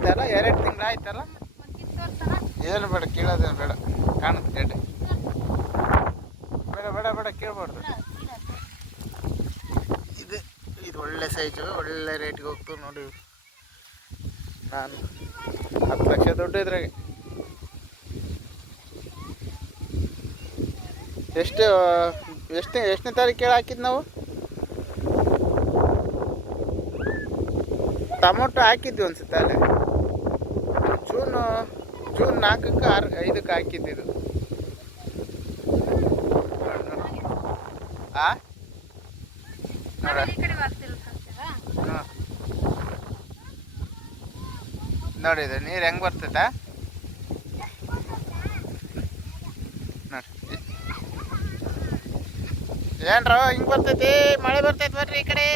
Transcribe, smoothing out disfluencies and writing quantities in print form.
ಆಯ್ತಲ್ಲ, 2 ತಿಂಗಳು ಆಯ್ತಲ್ಲ. ಏನು ಬೇಡ, ಕೇಳೋದೇನು ಬೇಡ, ಕಾಣುತ್ತೆ ಗಡ್ಡೆ. ಬೇಡ ಬೇಡ ಬೇಡ, ಕೇಳ್ಬಾರ್ದು. ಇದು ಒಳ್ಳೆ ಸೈಜು, ಒಳ್ಳೆ ರೇಟ್ಗೆ ಹೋಗ್ತು ನೋಡಿ. ನಾನು 10 ಲಕ್ಷ ದುಡ್ಡು ಇದ್ರಾಗೆ. ಎಷ್ಟನೇ ತಾರೀಕು ಕೇಳಿ ಹಾಕಿದ್ದು ನಾವು? ಟೊಮೊಟೊ ಹಾಕಿದ್ವಿ ಅನ್ಸುತ್ತೆ ಅಲ್ಲೇ. ಜೂನ್ 4ಕ್ಕೆ 5ಕ್ಕೆ ಹಾಕಿದ್ದಿದ್ದು. ನೋಡಿದ ನೀರು ಹೆಂಗೆ ಬರ್ತೈತ ನೋಡಿ. ಏನ್ರ ಹಿಂಗೆ ಬರ್ತೈತಿ, ಮಳೆ ಬರ್ತೈತಿ ಬರ್ರಿ ಈ ಕಡೆ.